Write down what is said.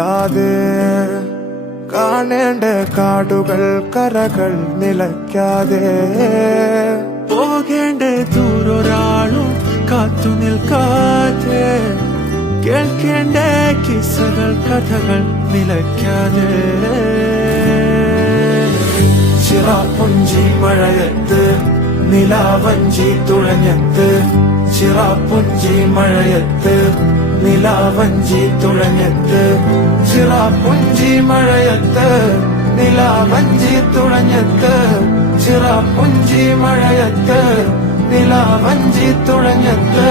നില്ലാതെ കാണേണ്ട കാടുകൾ കരകൾ നിലയ്ക്കാതെ പോകേണ്ട ദൂരൊരാളും കാത്തു നിൽക്കാതെ കേൾക്കേണ്ട കിസ്സകൾ കഥകൾ നിലയ്ക്കാതെ ചിറാപ്പുഞ്ചി മഴയത്ത് നിലാവഞ്ചി തുഴഞ്ഞത്ത് ചിറാപ്പുഞ്ചി മഴയത്ത് നിലാവഞ്ചി തുഴഞ്ഞത്ത് ചിറാപ്പുഞ്ചി മഴയത്ത് നിലാവഞ്ചി തുഴഞ്ഞത്ത് ചിറാപ്പുഞ്ചി മഴയത്ത് നിലാവഞ്ചി തുഴഞ്ഞത്ത്